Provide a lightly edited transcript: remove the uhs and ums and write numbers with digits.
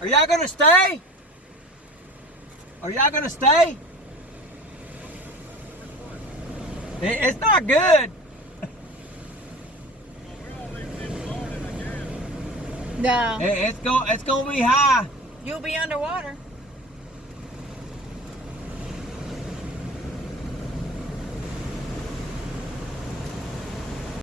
Are y'all gonna stay? Are y'all gonna stay? It's not good. No. It's gonna be high. You'll be underwater.